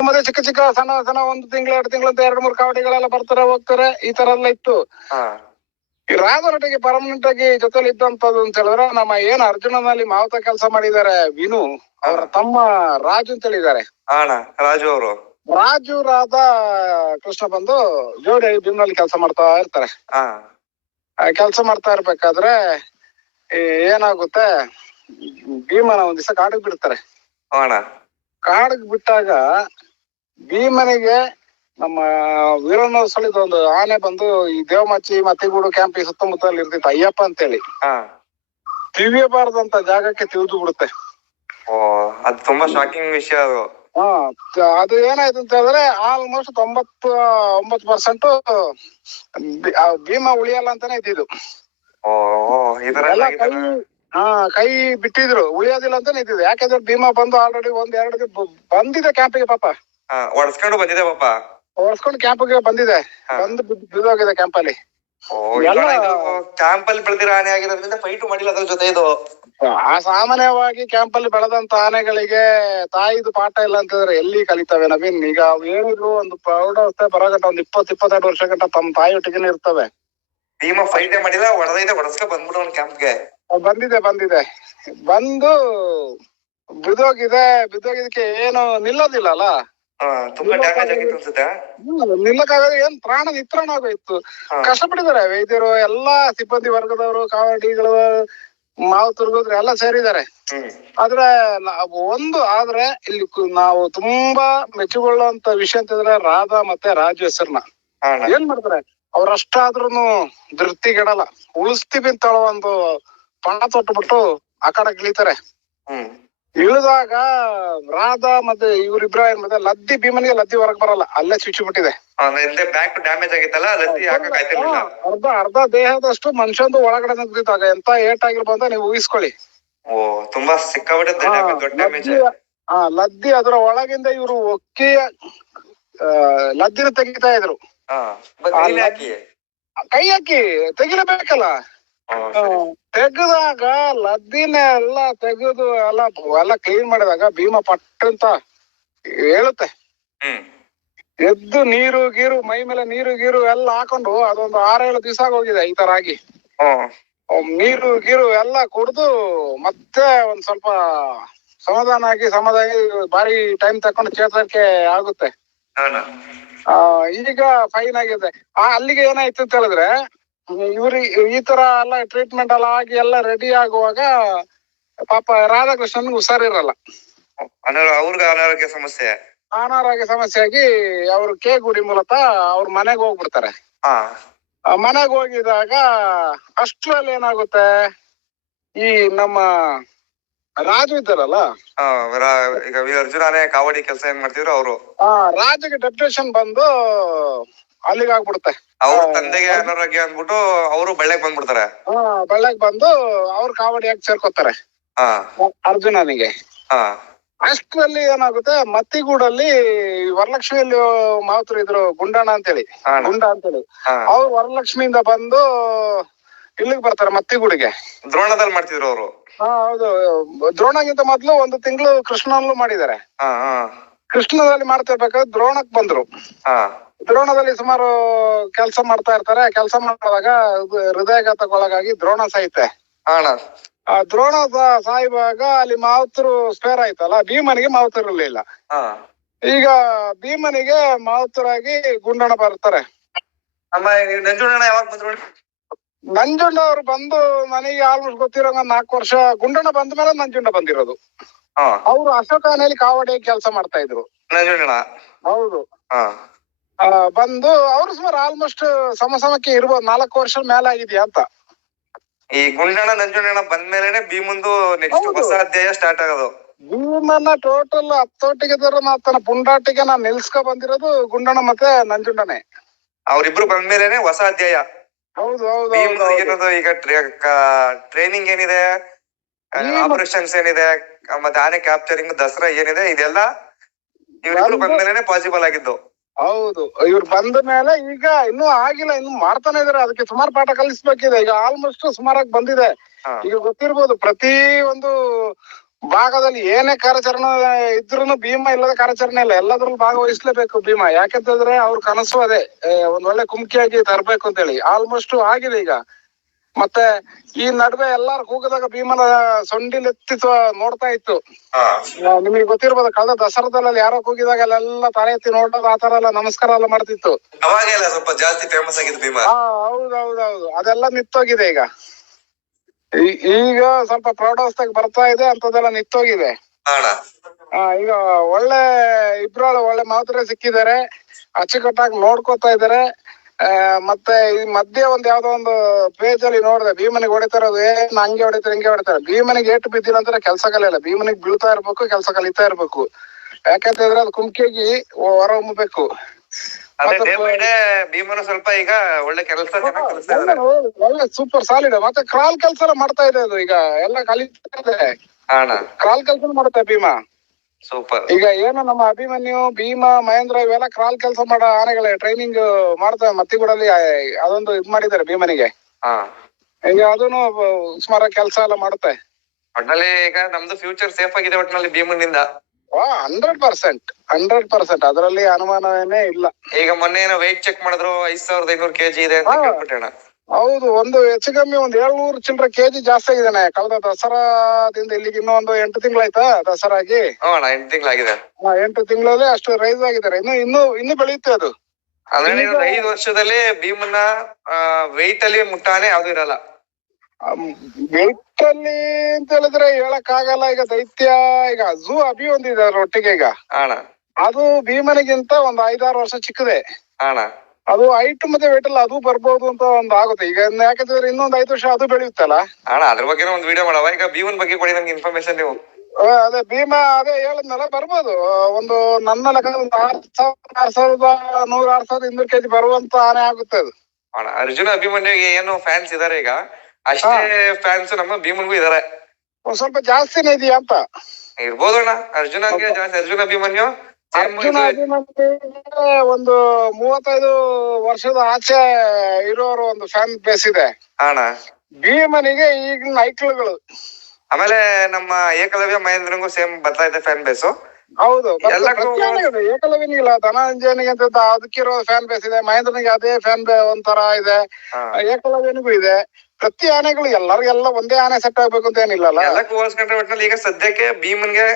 ಮತ್ತೆ ಚಿಕ್ಕ ಚಿಕ್ಕ ಸಣ್ಣ ಸಣ್ಣ ಒಂದು ತಿಂಗಳು ಎರಡು ತಿಂಗಳು ಅಂತ ಎರಡು ಮೂರು ಕಾವಟಿಗಳೆಲ್ಲ ಬರ್ತಾರೆ ಹೋಗ್ತಾರೆ ಈ ತರ ಎಲ್ಲ ಇತ್ತು ಈ ರಾಮರೊಟ್ಟಿಗೆ ಪರ್ಮನೆಂಟ್ ಆಗಿ ಜೊತೆಲಿ ಇದ್ದಂತದ್ದು ಅಂತ ಹೇಳಿದ್ರೆ ನಮ್ಮ ಏನ್ ಅರ್ಜುನನಲ್ಲಿ ಮಾವತ ಕೆಲಸ ಮಾಡಿದ್ದಾರೆ ವಿನು ಅವರ ತಮ್ಮ ರಾಜು ಅಂತ ಹೇಳಿದ್ದಾರೆ. ಅಣ್ಣ ರಾಜು ಅವರು. ರಾಜು ರಾಧಾ ಕೃಷ್ಣ ಬಂದು ಜೋಡಿ ಭೀಮ್ನಲ್ಲಿ ಕೆಲಸ ಮಾಡ್ತಾ ಇರ್ತಾರೆ. ಹಾ. ಕೆಲಸ ಮಾಡ್ತಾ ಇರ್ಬೇಕಾದ್ರೆ ಏನಾಗುತ್ತೆ? ಭೀಮನ ಒಂದ್ ದಿವಸ ಕಾಡಿಗೆ ಬಿಡ್ತಾರೆ. ಕಾಡಗ್ ಬಿಟ್ಟಾಗ ಭೀಮನಿಗೆ ನಮ್ಮ ವೀರನೋತ್ಸವದ ಒಂದು ಆನೆ ಬಂದು ಈ ದೇವಮಚ್ಚಿ ಮತ್ತಿಗೂಡು ಕ್ಯಾಂಪ್ ಈ ಸುತ್ತಮುತ್ತಲ್ಲಿ ಇರ್ತಿತ್ತು. ಅಯ್ಯಪ್ಪ ಅಂತೇಳಿ. ತಿವಿಯಬಾರ್ದಂತ ಜಾಗಕ್ಕೆ ತಿವಿದು ಬಿಡುತ್ತೆ. ಓ ಅದು ತುಂಬಾ ಶಾಕಿಂಗ್ ವಿಷಯ ಅದು. ಅದು ಏನಾಯ್ತು ಅಂತ ಹೇಳಿದ್ರೆ ಆಲ್ಮೋಸ್ಟ್ ತೊಂಬತ್ತು ಒಂಬತ್ತು ಪರ್ಸೆಂಟ್ ಭೀಮಾ ಉಳಿಯಲ್ಲ ಅಂತಾನೆ ಇದ್ದಿದ್ದು. ಹಾ ಕೈ ಬಿಟ್ಟಿದ್ರು. ಉಳಿಯೋದಿಲ್ಲ ಅಂತಾನೆ ಇದ್ದಿದ್ದು. ಯಾಕಂದ್ರೆ ಭೀಮಾ ಬಂದು ಆಲ್ರೆಡಿ ಒಂದ್ ಎರಡು ಬಂದಿದೆ ಕ್ಯಾಂಪಿಗೆ ಪಾಪ. ಹೊಡ್ಸ್ಕೊಂಡು ಒಡ್ಸ್ಕೊಂಡು ಬಂದಿದೆ ಪಾಪ. ಓಡಿಸ್ಕೊಂಡು ಕ್ಯಾಂಪಿಗೆ ಬಂದಿದೆ. ಬಂದು ಬಿದ್ದು- ಬಿದ್ದೋಗಿದೆ ಕ್ಯಾಂಪಲ್ಲಿ ಕ್ಯಾಂಪ್ ಅಲ್ಲಿ ಬೆಳೆದಿರೋ ಆನೆ ಆಗಿರೋದ್ರಿಂದ ಫೈಟ್ ಮಾಡಿಲ್ಲ ಅದ್ರ ಜೊತೆ ಇದು. ಆ ಸಾಮಾನ್ಯವಾಗಿ ಕ್ಯಾಂಪ್ ಅಲ್ಲಿ ಬೆಳೆದಂತ ಆನೆಗಳಿಗೆ ತಾಯಿದು ಪಾಠ ಇಲ್ಲ ಅಂತಂದ್ರೆ ಎಲ್ಲಿ ಕಲಿತಾವೆ ನವೀನ್? ಈಗ ಅವು ಏನಿದ್ರು ಒಂದು ಪ್ರೌಢಾವಸ್ಥೆ ಬರೋಗಂಟ ಒಂದ್ ಇಪ್ಪತ್ ಇಪ್ಪತ್ತೆರಡು ವರ್ಷ ಗಂಟ ತಮ್ಮ ತಾಯಿಯೊಟ್ಟಿಗೆ ಇರ್ತವೆ. ಭೀಮ ಫೈಟೇ ಮಾಡಿಲ್ಲ ಹೊಡೆದೈತೆ ಹೊಡೆಸ್ಕ ಬಂದ್ಬಿಡು ಅವ್ನ ಕ್ಯಾಂಪ್ಗೆ ಬಂದಿದೆ ಬಂದಿದೆ. ಬಂದು ಬಿದೋಗಿದೆ ಬಿದೋಗಿದಕ್ಕೆ ಏನು ನಿಲ್ಲೋದಿಲ್ಲ ಅಲ್ಲ? ತುಂಬಾ ಡ್ಯಾಮೇಜ್ ಆಗಿತ್ತು ಅನ್ಸುತ್ತೆ ನಿಲ್ಲಕ್ಕಾಗದೆ ಏನ್ ಪ್ರಾಣ ನಿತ್ರಣ ಆಗೋಯ್ತು. ಕಷ್ಟ ಕಷ್ಟಪಟ್ಟಿದ್ದಾರೆ ವೈದ್ಯರು ಎಲ್ಲಾ ಸಿಬ್ಬಂದಿ ವರ್ಗದವರು ಕಾವಡಿಗಳು ಮಾವು ತುರ್ಗೋದ್ರು ಎಲ್ಲ ಸೇರಿದ್ದಾರೆ. ಆದ್ರೆ ಒಂದು ಆದ್ರೆ ಇಲ್ಲಿ ನಾವು ತುಂಬಾ ಮೆಚ್ಚುಗೊಳ್ಳುವಂತ ವಿಷಯ ಅಂತಂದ್ರೆ ರಾಧಾ ಮತ್ತೆ ರಾಜು ಹೆಸರ್ನ ಏನ್ ಮಾಡ್ತಾರೆ? ಅವ್ರಷ್ಟಾದ್ರೂನು ಧೃತಿಗೆಡಲ್ಲ ಉಳಿಸ್ತೀವಿ ಅಂತ ಹೇಳೋ ಒಂದು ಪಣ ತೊಟ್ಬಿಟ್ಟು ಆ ಕಡೆ ಗಿಳಿತಾರೆ. ಇಳಿದಾಗ ರಾಧಾ ಮತ್ತೆ ಇವ್ರಿಬ್ರ ಏನ್ ಮತ್ತೆ ಲದ್ದಿ ಭೀಮನಿಗೆ ಲದ್ದಿ ಹೊರಗ್ ಬರಲ್ಲ ಅಲ್ಲೇ ಚುಚ್ಚಿ ಬಿಟ್ಟಿದೆ. ಹಿಂದೆ ಬ್ಯಾಕ್ ಡ್ಯಾಮೇಜ್ ಆಗಿತ್ತಲ್ಲ ಲತ್ತಿ ಹಾಕಕ್ ಆಯ್ತಿರ್ಲಿಲ್ಲ. ಅರ್ಧ ಅರ್ಧ ದೇಹದಷ್ಟು ಮನುಷ್ಯಂದು ಒಳಗಡೆ ನಿಂತಿದ್ದಾಗ ಎಂತ ಏಟ್ ಆಗಿರ್ಬೋದು ಅಂತ ನೀವು ಊಹಿಸ್ಕೊಳ್ಳಿ. ಓ ತುಂಬಾ ಸಿಕ್ಕಾಬಿಟ್ಟೆ ದೊಡ್ಡ ಡ್ಯಾಮೇಜ್ ಲದ್ದಿ- ಲದ್ದಿ ಅದರ ಒಳಗಿಂದ ಇವರು ಒಕ್ಕಿ ಆ, ಲದ್ದಿನ ತೆಗಿತಾ ಇದ್ರು. ಆ ಕೈ ಹಾಕಿ ತೆಗಿಲೇಬೇಕಲ್ಲ. ತೆಗೆದಾಗ ಲದ್ದಿನ ಎಲ್ಲ ತೆಗೆದು ಎಲ್ಲ ಎಲ್ಲ ಕ್ಲೀನ್ ಮಾಡಿದಾಗ ಭೀಮ ಪಟ್ಟಂತ ಹೇಳುತ್ತೆ. ಎದ್ದು ನೀರು ಗೀರು ಮೈ ಮೇಲೆ ನೀರು ಗೀರು ಎಲ್ಲ ಹಾಕೊಂಡು ಅದೊಂದು ಆರೇಳು ದಿವಸ ಹೋಗಿದೆ ಈ ತರ ಆಗಿ. ನೀರು ಗೀರು ಎಲ್ಲ ಕುಡ್ದು ಮತ್ತೆ ಒಂದ್ ಸ್ವಲ್ಪ ಸಮಾಧಾನ ಆಗಿ ಸಮಾಧಾನ ಬಾರಿ ಟೈಮ್ ತಕೊಂಡು ಚೇತರಿಕೆ ಆಗುತ್ತೆ. ಈಗ ಫೈನ್ ಆಗಿದೆ. ಆ ಅಲ್ಲಿಗೆ ಏನಾಯ್ತು ಅಂತ ಹೇಳಿದ್ರೆ ಇವ್ರಿಗೆ ಈ ತರ ಎಲ್ಲ ಟ್ರೀಟ್ಮೆಂಟ್ ಎಲ್ಲ ಆಗಿ ಎಲ್ಲ ರೆಡಿ ಆಗುವಾಗ ಪಾಪ ರಾಧಾಕೃಷ್ಣನ್ ಹುಷಾರಿರಲ್ಲ. ಅವ್ರಿಗೆ ಅನಾರೋಗ್ಯ ಸಮಸ್ಯೆ. ಅನಾರೋಗ್ಯ ಸಮಸ್ಯೆ ಆಗಿ ಅವ್ರು ಕೆ ಗುಡಿ ಮೂಲಕ ಅವ್ರ ಮನೆಗೆ ಹೋಗ್ಬಿಡ್ತಾರೆ. ಮನೆಗೆ ಹೋಗಿದಾಗ ಅಷ್ಟ್ರಲ್ಲಿ ಏನಾಗುತ್ತೆ? ಈ ನಮ್ಮ ರಾಜು ಇದ್ದಾರಲ್ಲ? ಈಗ ವಿ ಅರ್ಜುನನೇ ಕಾವಡಿ ಕೆಲಸ ಏನ್ ಮಾಡ್ತಿದ್ರು ಅವರು. ರಾಜುಗೆ ಡೆಪ್ಯುಟೇಷನ್ ಬಂದು ಅಲ್ಲಿಗೆ ಆಗ್ಬಿಡುತ್ತೆ ಅವ್ರ ತಂದೆಗೆ ಅನಾರೋಗ್ಯ ಅಂದ್ಬಿಟ್ಟು ಅವರು ಬಳ್ಳೆಗ್ ಬಂದ್ಬಿಡ್ತಾರೆ. ಹಾ ಬಳ್ಳಕ್ ಬಂದು ಅವ್ರ ಕಾವಡಿಯಾಗಿ ಸೇರ್ಕೊತಾರೆ. ಹಾ. ಅರ್ಜುನನಿಗೆ. ಹಾ. ಅಷ್ಟರಲ್ಲಿ ಏನಾಗುತ್ತೆ ಮತ್ತಿಗೂಡಲ್ಲಿ ವರಲಕ್ಷ್ಮಿಯಲ್ಲಿ ಮಾತ್ರ ಇದ್ರು ಗುಂಡಣ್ಣ ಅಂತೇಳಿ. ಹಾ. ಗುಂಡ ಅಂತೇಳಿ. ಹಾ. ಅವ್ರು ವರಲಕ್ಷ್ಮಿಯಿಂದ ಬಂದು ಇಲ್ಲಿಗೆ ಬರ್ತಾರೆ ಮತ್ತಿಗೂಡಿಗೆ. ದ್ರೋಣದಲ್ಲಿ ಮಾಡ್ತಿದ್ರು ಅವರು. ಹಾ ಹೌದು. ದ್ರೋಣಗಿಂತ ಮೊದ್ಲು ಒಂದು ತಿಂಗಳು ಕೃಷ್ಣನಲ್ಲೂ ಮಾಡಿದ್ದಾರೆ. ಹಾ ಹಾ. ಕೃಷ್ಣದಲ್ಲಿ ಮಾಡ್ತಿರ್ಬೇಕಾದ್ರೆ ದ್ರೋಣಕ್ ಬಂದ್ರು. ಹಾ. ದ್ರೋಣದಲ್ಲಿ ಸುಮಾರು ಕೆಲಸ ಮಾಡ್ತಾ ಇರ್ತಾರೆ. ಕೆಲಸ ಮಾಡುವಾಗ ಹೃದಯಘಾತಕ್ಕೊಳಗಾಗಿ ದ್ರೋಣ ಸಾಯ್ತೆ ಹಾ ಆ ದ್ರೋಣ ಸಾಯುವಾಗ ಅಲ್ಲಿ ಮಾವುತರು ಸ್ಪೇರ್ ಆಯ್ತಲ್ಲ ಭೀಮನಿಗೆ ಮಾವುತರು ಇರ್ಲಿಲ್ಲ ಹಾ. ಈಗ ಭೀಮನಿಗೆ ಮಾವುತರಾಗಿ ಗುಂಡಣ ಬರ್ತಾರೆ ನಂಜುಂಡ ಅವ್ರು ಬಂದು ನನಗೆ ಆಲ್ಮೋಸ್ಟ್ ಗೊತ್ತಿರೋ ನಾಲ್ಕು ವರ್ಷ ಗುಂಡಣ ಬಂದ ಮೇಲೆ ನಂಜುಂಡ ಬಂದಿರೋದು. ಅವ್ರು ಅಶೋಕನಲ್ಲಿ ಕಾವಡಿ ಕೆಲಸ ಮಾಡ್ತಾ ಇದ್ರು. ಹೌದು. ಬಂದು ಅವ್ರು ಸುಮಾರು ಆಲ್ಮೋಸ್ಟ್ ಸಮ ಸಮಕ್ಕೆ ಇರ್ಬೋದು ನಾಲ್ಕು ವರ್ಷ ಮೇಲೆ ಆಗಿದ್ಯಾ ಅಂತ. ಈ ಗುಂಡಣ್ಣ ನಂಜುಂಡಣ್ಣ ಬಂದ್ಮೇಲೆನೆ ಭೀಮಂದು ನೆಕ್ಸ್ಟ್. ಹೊಸ ಅಧ್ಯಾಯ ಸ್ಟಾರ್ಟ್ ಆಗೋದು. ಭೀಮನ್ನ ಟೋಟಲ್ ಹತ್ತೋಟಿಗೆ ಆತನ ಪುಂಡಾಟಿಗೆ ನಾನು ನಿಲ್ಸ್ಕೊ ಬಂದಿರೋದು ಗುಂಡಣ್ಣ ಮತ್ತೆ ನಂಜುಂಡನೆ. ಅವ್ರಿಬ್ರು ಬಂದ್ಮೇಲೆನೆ ಹೊಸ ಅಧ್ಯಾಯ. ಹೌದು ಹೌದು. ಏನದು ಈಗ ಟ್ರೈನಿಂಗ್ ಏನಿದೆ? ಆಪರೇಷನ್ಸ್ ಏನಿದೆ? ಮತ್ತೆ ಆನೆ ಕ್ಯಾಪ್ಚರಿಂಗ್ ದಸರಾ ಏನಿದೆ? ಇದೆಲ್ಲ ಇವ್ರಿಬ್ರು ಬಂದ್ಮೇಲೆ ಪಾಸಿಬಲ್ ಆಗಿದ್ದು. ಹೌದು. ಇವ್ರು ಬಂದ ಮೇಲೆ ಈಗ ಇನ್ನು ಆಗಿಲ್ಲ ಇನ್ನು ಮಾಡ್ತಾನೆ ಇದಾರೆ. ಅದಕ್ಕೆ ಸುಮಾರು ಪಾಠ ಕಲಿಸ್ಬೇಕಿದೆ. ಈಗ ಆಲ್ಮೋಸ್ಟ್ ಸುಮಾರಾಗಿ ಬಂದಿದೆ. ಈಗ ಗೊತ್ತಿರ್ಬೋದು ಪ್ರತಿ ಒಂದು ಭಾಗದಲ್ಲಿ ಏನೇ ಕಾರ್ಯಾಚರಣೆ ಇದ್ರೂನು ಭೀಮ ಇಲ್ಲದ ಕಾರ್ಯಾಚರಣೆ ಇಲ್ಲ. ಎಲ್ಲದ್ರಲ್ಲೂ ಭಾಗವಹಿಸ್ಲೇಬೇಕು ಭೀಮಾ. ಯಾಕಂತಂದ್ರೆ ಅವ್ರ ಕನಸು ಅದೇ. ಒಂದ್ ಒಳ್ಳೆ ಕುಮ್ಕಿಯಾಗಿ ತರ್ಬೇಕು ಅಂತೇಳಿ. ಆಲ್ಮೋಸ್ಟ್ ಆಗಿದೆ ಈಗ. ಮತ್ತೆ ಈ ನಡುವೆ ಎಲ್ಲಾರು ಕೂಗದಾಗ ಭೀಮನ ಸೊಂಡಿಲೆತ್ತಿ ತ- ನೋಡ್ತಾ ಇತ್ತು. ನಿಮಗೆ ಗೊತ್ತಿರ್ಬೋದು ಕಳೆದ ದಸರಾದಲ್ಲಿ ಯಾರೋ ಕೂಗಿದಾಗ ಅಲ್ಲೆಲ್ಲ ತಲೆ ಎತ್ತಿ ನೋಡೋದು ಆತರ ಎಲ್ಲ ನಮಸ್ಕಾರ ಎಲ್ಲ ಮಾಡ್ತಿತ್ತು. ಸ್ವಲ್ಪ ಜಾಸ್ತಿ ಫೇಮಸ್ ಆಗಿತ್ತು ಭೀಮಾ. ಹಾ ಹೌದೌದೌದು. ಅದೆಲ್ಲ ನಿತ್ತೋಗಿದೆ ಈಗ. ಈಗ ಸ್ವಲ್ಪ ಪ್ರೌಢಾವಸ್ಥೆಗೆ ಬರ್ತಾ ಇದೆ ಅಂತದೆಲ್ಲ ನಿತ್ತೋಗಿದೆ ಈಗ ಒಳ್ಳೆ ಇಬ್ರು ಒಳ್ಳೆ ಮಾತ್ರ ಸಿಕ್ಕಿದ್ದಾರೆ. ಅಚ್ಚುಕಟ್ಟಾಗಿ ನೋಡ್ಕೋತಾ ಇದಾರೆ ಮತ್ತೆ ಈ ಮಧ್ಯೆ ಒಂದ್ ಯಾವ್ದೋ ಒಂದು ಪೇಜ್ ಅಲ್ಲಿ ನೋಡಿದೆ ಭೀಮನಿಗೆ ಹೊಡಿತಾರದು ಏನ್ ಹಂಗೆ ಹೊಡಿತಾರೆ ಹಿಂಗೆ ಹೊಡಿತಾರೆ. ಭೀಮನಿಗೆ ಏಟು ಬಿದ್ದಿಲ್ಲ ಅಂದ್ರೆ ಕೆಲಸ ಕಲಿಯಲ್ಲ ಭೀಮನಿಗೆ ಬೀಳ್ತಾ ಇರ್ಬೇಕು ಕೆಲಸ ಕಲಿತಾ ಇರ್ಬೇಕು. ಯಾಕಂತಂದ್ರೆ ಅದು ಕುಮ್ಕಿಯಾಗಿ ಹೊರ ಅದೇ ಡೇ ಭೀಮನು ಸ್ವಲ್ಪ ಈಗ ಒಳ್ಳೆ ಕೆಲಸ ಸೂಪರ್ ಸಾಲಿಡ್ ಮತ್ತೆ ಕ್ರಾಲ್ ಕೆಲಸ ಮಾಡ್ತಾ ಇದೆ ಅದು ಈಗ. ಎಲ್ಲ ಕಲಿತಾ ಇದೆ. ಕ್ರಾಲ್ ಕೆಲಸ ಮಾಡುತ್ತೆ ಭೀಮಾ? ಸೂಪರ್ ಈಗ ಏನು ನಮ್ಮ ಅಭಿಮನ್ಯು ಭೀಮ ಮಹೇಂದ್ರ ಇವೆಲ್ಲ ಕ್ರಾಲ್ ಕೆಲಸ ಮಾಡೋ ಆನೆಗಳೇ ಟ್ರೈನಿಂಗ್ ಮಾಡ್ತಾ ಮತ್ತಿಗೂಡಲ್ಲಿ ಅದೊಂದು ಇದ್ ಮಾಡಿದ್ದಾರೆ ಭೀಮನಿಗೆ. ಹಾ. ಈಗ ಅದನ್ನು ಸುಮಾರ ಕೆಲಸ ಎಲ್ಲ ಮಾಡುತ್ತೆ. ಒಟ್ನಲ್ಲಿ ಈಗ ನಮ್ದು ಫ್ಯೂಚರ್ ಸೇಫ್ ಆಗಿದೆ ಒಟ್ನಲ್ಲಿ ಭೀಮನಿಂದ. ವಾ ಹಂಡ್ರೆಡ್ ಪರ್ಸೆಂಟ್ ಹಂಡ್ರೆಡ್ ಪರ್ಸೆಂಟ್ ಅದರಲ್ಲಿ ಅನುಮಾನವೇನೆ ಇಲ್ಲ. ಈಗ ಮೊನ್ನೆ ಏನೋ ವೆಯ್ಟ್ ಚೆಕ್ ಮಾಡಿದ್ರು ಐದ್ ಸಾವಿರದ ಐನೂರು ಕೆಜಿ ಇದೆ ಅಂತ. ಅಣ್ಣ. ಹೌದು ಒಂದು ಹೆಚ್ಚು ಕಮ್ಮಿ ಒಂದ್ ಏಳ್ನೂರು ಚಿಲ್ಲರ ಕೆಜಿ ಜಾಸ್ತಿ ಆಗಿದ್ದಾನೆ ಕಳೆದ ದಸರಾದಿಂದ ಇಲ್ಲಿಗೆ ಇನ್ನೂ ಒಂದು ಎಂಟು ತಿಂಗಳಾಯ್ತಾ ದಸರಾಗಿ? ಹ್ಞೂ ಅಣ್ಣ ಎಂಟು ತಿಂಗಳಾಗಿದೆ. ಆ, ಎಂಟು ತಿಂಗಳಲ್ಲಿ ಅಷ್ಟು ರೈಸ್ ಆಗಿದ್ದಾರೆ ಇನ್ನು ಇನ್ನು ಇನ್ನು ಬೆಳೆಯುತ್ತೆ ಅದು. ಅಂದ್ರೆ ಈಗ- ಇನ್ನೊಂದ್ ಐದು ವರ್ಷದಲ್ಲಿ ಭೀಮನ್ನ ವೆಯ್ಟ್ ಅಲ್ಲಿ ಮುಟ್ಟಾನೆ ಯಾವ್ದು ಇರಲ್ಲ. ವೆಯ್ಟ್ ಅಲ್ಲಿ ಅಂತ ಹೇಳಿದ್ರೆ ಹೇಳಕ್ ಆಗಲ್ಲ ಈಗ ದೈತ್ಯ ಈಗ ಝೂ ಅಭಿ ಒಂದಿದೆ ಅದ್ರ ಒಟ್ಟಿಗೆ ಈಗ. ಅಣ್ಣ. ಅದು ಭೀಮನಿಗಿಂತ ಒಂದ್ ಐದಾರು ವರ್ಷ ಚಿಕ್ಕದೆ. ಅಣ್ಣ. ಅದು ಹೈಟ್ ಮತ್ತೆ ವೇಟ್ ಎಲ್ಲ ಅದು ಬರ್ಬೋದು ಅಂತ ಒಂದು ಆಗುತ್ತೆ. ಈಗ ಯಾಕಂದ್ರೆ ಯಾಕಂತಂದ್ರೆ ಇನ್ನೊಂದ್ ಐದು ವರ್ಷ ಅದು ಬೆಳೆಯುತ್ತಲ್ಲ? ಅಣ್ಣ ಅದ್ರ ಬಗ್ಗೆ ಒಂದು ವಿಡಿಯೋ ಮಾಡವ. ಈಗ ಭೀಮನ್ ಬಗ್ಗೆ ಕೊಡಿ ನಮ್ಗೆ ಇನ್ಫಾರ್ಮೇಶನ್ ನೀವು. ಆ, ಅದೇ ಭೀಮ ಅದೇ ಹೇಳಿದ್ನಲ್ಲ ಬರ್ಬೋದು. ಒಂದು ನನ್ನ ಲೆಕ್ಕ ಒಂದು ಆರ್ ಸಾವಿರ ಆರ್ ಸಾವಿರದ ನೂರ ಆರ್ ಸಾವಿರದ ಇನ್ನೂರು ಕೆಜಿ ಬರುವಂತ ಆನೆ ಆಗುತ್ತೆ ಅದು. ಅಣ್ಣ ಅರ್ಜುನ ಅಭಿಮನ್ಯುಗೆ ಏನು ಫ್ಯಾನ್ಸ್ ಇದಾರೆ ಈಗ? ಅಷ್ಟೇ ಫ್ಯಾನ್ಸ್ ನಮ್ಮ ಭೀಮನ್ಗೂ ಇದಾರೆ. ಒಂದ್ ಸ್ವಲ್ಪ ಜಾಸ್ತಿನೇ ಇದೆಯಾ ಅಂತ? ಇರ್ಬೋದು ಅಣ್ಣ ಅರ್ಜುನನ್ಗೆ ಜಾಸ್ತಿ. ಅರ್ಜುನ ಅಭಿಮನ್ಯು? ಅರ್ಜುನ ಒಂದು ಮೂವತ್ತೈದು ವರ್ಷದ ಆಚೆ ಇರೋರು ಒಂದು ಫ್ಯಾನ್ ಬೇಸ್ ಇದೆ. ಅಣ್ಣ ಭೀಮನಿಗೆ ಈಗ ಐಕ್ಳುಗಳು ಆಮೇಲೆ ನಮ್ಮ ಏಕಲವ್ಯ ಮಹೇಂದ್ರಂಗೂ ಸೇಮ್ ಬರ್ತಾ ಇದೆ ಫ್ಯಾನ್ ಬೇಸ್ ಹೌದು ಏಕಲವ್ಯನಿಗಿಲ್ಲ ಧನಂಜಯನಿಗೆ ಅಂತ ಅದಕ್ಕಿರೋ ಫ್ಯಾನ್ ಬೇಸ್ ಇದೆ ಮಹೇಂದ್ರನಿಗೆ ಅದೇ ಫ್ಯಾನ್ ಬೇ ಒಂಥರ ಇದೆ ಏಕಲವ್ಯನಿಗೂ ಇದೆ. ಪ್ರತಿ ಆನೆಗಳು ಎಲ್ಲರಿಗೆಲ್ಲ ಒಂದೇ ಆನೆ ಸೆಟ್ ಆಗ್ಬೇಕು ಅಂತ ಏನಿಲ್ಲ ಎಲ್ಲಕ್ಕೂ ಹೋಲ್ಸ್ಕೊಂಡ್ರೆ ಈಗ ಸದ್ಯಕ್ಕೆ ಭೀಮನ್ಗೆ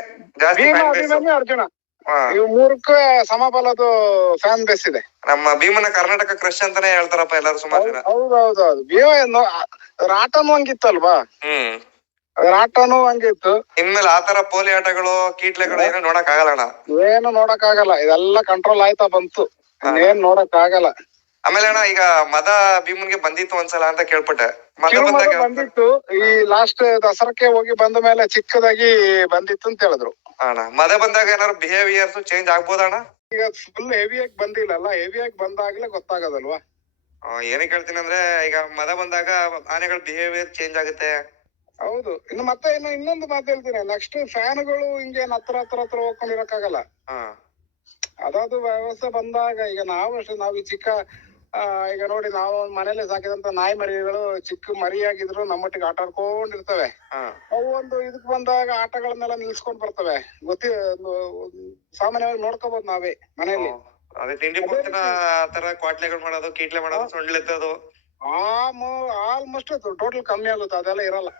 ಜಾಸ್ತಿ ಅರ್ಜುನ. ಇವ್ ಮೂರಕ್ಕೆ ಸಮಬಲದ್ದು ಫ್ಯಾನ್ ಬೇಸ್ ಇದೆ. ನಮ್ಮ ಭೀಮನ ಕರ್ನಾಟಕ ಕ್ರಶ್ ಅಂತಾನೆ ಹೇಳ್ತಾರಪ್ಪ ಎಲ್ಲಾರು ಸುಮಾರು ಜನ. ಹೌದೌದೌದು ಭೀಮ ಏನು ರಾಟನು ಹಂಗಿತ್ತಲ್ವಾ? ಹ್ಮ್. ರಾಟನು ಹಂಗಿತ್ತು. ಇನ್ಮೇಲೆ ಆತರ ಪೋಲಿ ಆಟಗಳು ಕೀಟ್ಲೆಗಳು ಏನೋ ನೋಡಕ್ ಆಗಲ್ಲ ಅಣ್ಣ. ಏನು ನೋಡಕ್ ಆಗಲ್ಲ. ಇದೆಲ್ಲ ಕಂಟ್ರೋಲ್ ಆಯ್ತಾ ಬಂತು. ಏನ್ ನೋಡಕ್ ಆಗಲ್ಲ. ಆಮೇಲೆ ಅಣ್ಣ ಈಗ ಮದ ಭೀಮನ್ಗೆ ಬಂದಿತ್ತು ಒಂದ್ಸಲ ಅಂತ ಕೇಳ್ಪಟ್ಟೆ. ಮದ ಕಿರುಮದ ಬಂದಾಗ ಬಂದಿತ್ತು. ಈ ಲಾಸ್ಟ್ ದಸರಕ್ಕೆ ಹೋಗಿ ಬಂದ ಮೇಲೆ ಚಿಕ್ಕದಾಗಿ ಬಂದಿತ್ತು ಅಂತ ಹೇಳಿದ್ರು. ಅಣ್ಣ ಮದ ಬಂದಾಗ ಏನಾದ್ರು ಬಿಹೇವಿಯರ್ಸ್ ಚೇಂಜ್ ಆಗ್ಬೋದಣ್ಣ ಈಗ ಫುಲ್ ಹೆವಿಯಾಗಿ ಬಂದಿಲ್ಲಲ್ಲ ಹೆವಿಯಾಗಿ ಬಂದಾಗ್ಲೇ ಗೊತ್ತಾಗೋದಲ್ವಾ? ಏನಕ್ಕೆ ಹೇಳ್ತೀನಿ ಅಂದ್ರೆ ಈಗ ಮದ ಬಂದಾಗ ಆನೆಗಳ ಬಿಹೇವಿಯರ್ ಚೇಂಜ್ ಆಗುತ್ತೆ. ಹೌದು. ಇನ್ನು ಮತ್ತೆ ಇನ್ನು ಇನ್ನೊಂದು ಮಾತು ಹೇಳ್ತೀನಿ. ನೆಕ್ಸ್ಟ್ ಫ್ಯಾನ್ಗಳು ಹಿಂಗೆ ಹತ್ರ ಹತ್ರ ಹತ್ರ ಹೋಗ್ಕೊಂಡಿರಕ್ಕಾಗಲ್ಲ ಹಾ. ಅದಾದು ವ್ಯವಸ್ಥೆ ಬಂದಾಗ ಈಗ ನಾವು ಅಷ್ಟೇ ನಾವು ಈ ಚಿಕ್ಕ ಈಗ ನೋಡಿ ನಾವು ಮನೇಲಿ ಸಾಕಿದಂತ ನಾಯಿ ಮರಿಗಳು ಚಿಕ್ಕ ಮರಿಯಾಗಿದ್ರು ನಮ್ಮೊಟ್ಟಿಗೆ ಆಟ ಆಡ್ಕೊಂಡಿರ್ತವೆ ಆ ಅವು ಒಂದು ಇದಕ್ ಬಂದಾಗ ಆಟಗಳನ್ನೆಲ್ಲ ನಿಲ್ಸ್ಕೊಂಡ್ ಬರ್ತವೆ. ಗೊತ್ತಿ ಸಾಮಾನ್ಯವಾಗಿ ನೋಡ್ಕೋಬಹುದು ನಾವೇ ಮನೆಯಲ್ಲಿ. ಅದೇ ತಿಂಡಿ ತರ ಕ್ವಾಟ್ಲೆಗಳು ಮಾಡೋದು ಕೀಟ್ಲೆ ಮಾಡೋದು ಸೊಂಡ್ಲೆತ್ತೋದು ಆಲ್ಮೋಸ್ಟ್ ಟೋಟಲ್ ಕಮ್ಮಿ ಆಗುತ್ತೆ ಅದೆಲ್ಲ ಇರಲ್ಲ.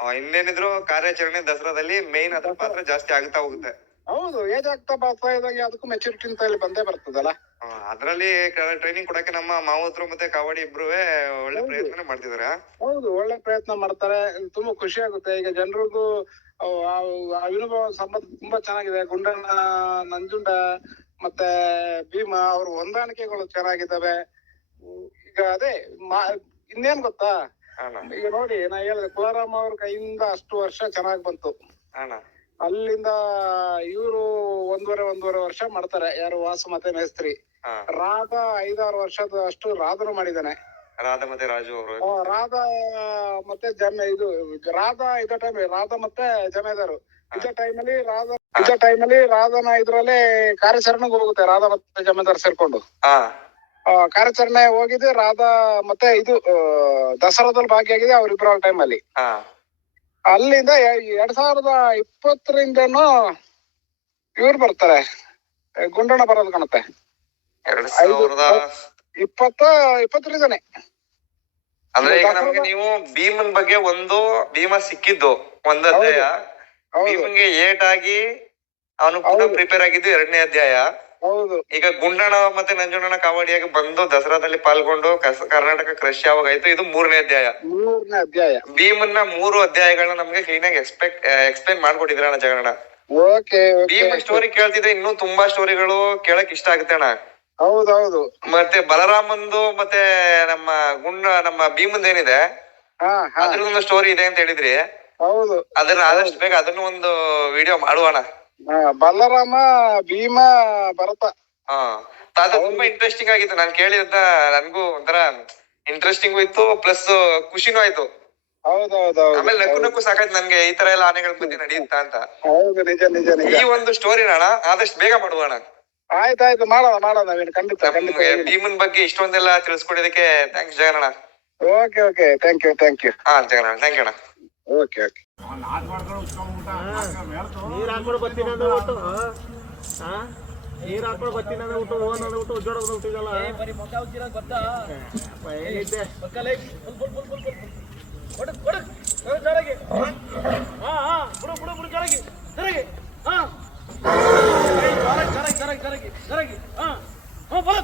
ಆ, ಇನ್ನೇನಿದ್ರು ಕಾರ್ಯಾಚರಣೆ ದಸರಾದಲ್ಲಿ ಮೇನ್ ಅದ್ರ ಪಾತ್ರ ಜಾಸ್ತಿ ಆಗ್ತಾ ಹೋಗುತ್ತೆ. ಹೌದು ಏಜ್ ಆಗ್ತಾ ಬರ್ತಾ ಇದ್ದಾಗ ಅದಕ್ಕೂ ಮೆಚುರಿಟಿ ಅಂತ ಹೇಳಿ ಬಂದೇ ಬರ್ತದಲ್ಲ. ಅದರಲ್ಲಿ ಟ್ರೈನಿಂಗ್ ಕೊಡಕ್ಕೆ ನಮ್ಮ ಮಾವತ್ರು ಮತ್ತೆ ಕಾವಡಿ ಇಬ್ರು ಒಳ್ಳೆ. ಪ್ರಯತ್ನ ಮಾಡ್ತಿದಾರೆ? ಹೌದು ಒಳ್ಳೆ ಪ್ರಯತ್ನ ಮಾಡ್ತಾರೆ. ತುಂಬಾ ಖುಷಿ ಆಗುತ್ತೆ. ಈಗ ಜನರಿಗೂ ಅವಿನುಭವ ಸಂಬಂಧ ತುಂಬಾ ಚೆನ್ನಾಗಿದೆ. ಗುಂಡಣ್ಣ ನಂಜುಂಡ ಮತ್ತೆ ಭೀಮಾ ಅವ್ರ ಹೊಂದಾಣಿಕೆಗಳು ಚೆನ್ನಾಗಿದ್ದಾವೆ. ಈಗ ಅದೇ ಇನ್ನೇನ್ ಗೊತ್ತಾ? ಈಗ ನೋಡಿ ನಾ ಹೇಳಿದೆ ಕುಲಾರಾಮ್ ಅವ್ರ ಕೈಯಿಂದ ಅಷ್ಟು ವರ್ಷ ಚೆನ್ನಾಗ್ ಬಂತು. ಅಣ್ಣ. ಅಲ್ಲಿಂದ ಇವರು ಒಂದೂವರೆ ಒಂದೂವರೆ ವರ್ಷ ಮಾಡ್ತಾರೆ. ಯಾರು ವಾಸು ಮತ್ತೆ ಮೇಸ್ತ್ರಿ. ರಾಧಾ ಐದಾರು ವರ್ಷದ ಅಷ್ಟು ರಾಧನು ಮಾಡಿದಾನೆ ರಾಧಾ ಮತ್ತೆ ರಾಜು ಅವರು. ರಾಧಾ ಮತ್ತೆ ಜನ ಇದು ರಾಧಾ ಇದ ಟೈಮ್ ರಾಧಾ ಮತ್ತೆ ಜಮೇದಾರು. ಇದ್ದ ಟೈಮಲ್ಲಿ ರಾಧಾ ಟೈಮ್ ಟೈಮಲ್ಲಿ ರಾಧನ ಇದ್ರಲ್ಲಿ ಕಾರ್ಯಾಚರಣೆಗೆ ಹೋಗುತ್ತೆ ರಾಧಾ ಮತ್ತೆ ಜಮೀನ್ದಾರ್ ಸೇರ್ಕೊಂಡು. ಆ, ಕಾರ್ಯಾಚರಣೆ ಹೋಗಿದ್ದು ರಾಧಾ ಮತ್ತೆ ಇದು ದಸರಾದಲ್ಲಿ ಭಾಗಿಯಾಗಿದೆ ಅವ್ರಿಬ್ರ ಟೈಮಲ್ಲಿ ಹಾ. ಅಲ್ಲಿಂದ ಎರಡ್ ಸಾವಿರದ ಇಪ್ಪತ್ತರಿಂದನೂ ಇವ್ರು ಬರ್ತಾರೆ. ಗುಂಡಣ್ಣ ಬರೋದು ಕಾಣುತ್ತೆ. ಎರಡ್ ಸಾವಿರದ ಇಪ್ಪತ್ತ ಇಪ್ಪತ್ತರಿಂದನೇ. ಅಂದ್ರೆ ಈಗ ನಮ್ಗೆ ನೀವು ಭೀಮನ್ ಬಗ್ಗೆ ಒಂದು ಭೀಮ ಸಿಕ್ಕಿದ್ದು ಒಂದು ಅಧ್ಯಾಯ. ಭೀಮನ್ಗೆ ಏಟ್ ಆಗಿ ಅವನು ಕೂಡ ಪ್ರಿಪೇರ್ ಆಗಿದ್ದು ಎರಡನೇ ಅಧ್ಯಾಯ. ಹೌದು. ಈಗ ಗುಂಡಣ್ಣ ಮತ್ತೆ ನಂಜುಂಡಣ್ಣ ಕಾವಡಿಯಾಗಿ ಬಂದು ದಸರಾದಲ್ಲಿ ಪಾಲ್ಗೊಂಡು ಕಸ- ಕರ್ನಾಟಕ ಕ್ರಶ್ ಯಾವಾಗ ಆಯ್ತು ಇದು ಮೂರನೇ ಅಧ್ಯಾಯ. ಮೂರನೇ ಅಧ್ಯಾಯ. ಭೀಮನ್ನ ಮೂರು ಅಧ್ಯಾಯಗಳನ್ನ ನಮ್ಗೆ ಕ್ಲೀನ್ ಆಗಿ ಎಕ್ಸ್ಪೆಕ್ಟ್ ಎಕ್ಸ್ಪ್ಲೈನ್ ಮಾಡ್ಕೊಟ್ಟಿದ್ರ ಅಣ್ಣ ಜಗಣ್ಣ ಓಕೆ ಭೀಮ ಸ್ಟೋರಿ ಕೇಳ್ತಿದ್ರೆ ಇನ್ನೂ ತುಂಬಾ ಸ್ಟೋರಿಗಳು ಕೇಳಕ್ ಇಷ್ಟ ಆಗುತ್ತೆ ಅಣ್ಣ. ಹೌದೌದು. ಮತ್ತೆ ಬಲರಾಮಂದು ಮತ್ತೆ ನಮ್ಮ ಗುಂಡ ನಮ್ಮ ಭೀಮಂದ್ ಏನಿದೆ? ಹಾ ಹಾ. ಅದ್ರದೊಂದು ಸ್ಟೋರಿ ಇದೆ ಅಂತ ಹೇಳಿದ್ರಿ. ಹೌದು. ಅದನ್ನ ಆದಷ್ಟು ಬೇಗ ಅದನ್ನು ಒಂದು ವಿಡಿಯೋ ಮಾಡುವಣ ಹಾ ಬಲರಾಮ ಭೀಮ ಭರತ. ಹಾ ಅದು ತುಂಬಾ ಇಂಟ್ರೆಸ್ಟಿಂಗ್ ಆಗಿತ್ತು. ನಾನು ಕೇಳಿದ ನನ್ಗೂ ಒಂಥರ ಇಂಟ್ರೆಸ್ಟಿಂಗ್ ಇತ್ತು ಪ್ಲಸ್ ಖುಷಿನೂ ಆಯ್ತು. ಆಮೇಲೆ ನಕ್ಕು ನಕ್ಕು ಸಾಕಾಯ್ತು ನನ್ಗೆ ಈ ತರ ಎಲ್ಲ ಆನೆಗಳ ಬಗ್ಗೆ ನಡೆಯುತ್ತಾ ಅಂತ. ಹೌದು ನಿಜ ನಿಜ ನಿಜ. ಈ ಒಂದು ಸ್ಟೋರಿ ಅಣ್ಣ ಆದಷ್ಟು ಬೇಗ ಮಾಡುವಣ ಆಯ್ತಾಯ್ತು ಮಾಡೋಣ ಮಾಡೋಣ ನವೀನ್ ಖಂಡಿತ ಖಂಡಿತ ನಮ್ಗೆ ಭೀಮನ್ ಬಗ್ಗೆ ಇಷ್ಟೊಂದೆಲ್ಲ ತಿಳಿಸ್ಕೊಡೋದಕ್ಕೆ thanks ಜಗನಣ್ಣ okay okay thank you thank you ಹಾ ಜಗನಣ್ಣ ಥ್ಯಾಂಕ್ ಯು ಅಣ್ಣ. ಓಕೆ ಓಕೆ ನೀರು ಹಾಕೊಂಡು ಬರ್ತೀನಿ ಅಂದ್ರೆ ಒಟ್ಟು ನೀರು ಹಾಕೊಂಡು ಬರ್ತೀನಿ ಅಂದ್ರೆ ಒಟ್ಟು ಓನ್ ಅಂದ್ರೆ ಒಟ್ಟು ಉಜ್ಜೋಡ ಹೋಗ್ತಿದ್ದಲ್ಲ ಬರೀ ಮಗ ಹೋಗ್ತೀರ ಗೊತ್ತಾ ಏನಿದ್ದೆ ಮಕ್ಕಳೇ full full full full full ಕೊಡು ಕೊಡು ಕೆಳಗೆ ಹಾ ಹಾ ಬಿಡು ಬಿಡು ಬಿಡು ಕೆಳಗೆ ಕೆಳಗೆ ಹಾ ಕೆಳಗೆ ಕೆಳಗೆ ಕೆಳಗೆ ಕೆಳಗೆ ಹಾ ಹಾ ಬರ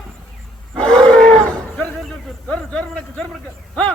ಜೋರು ಜೋರು ಜೋರು ಜೋರು ಜೋರು ಬಿಡಕ್ಕೆ ಜೋರು ಬಿಡಕ್ಕೆ ಹಾ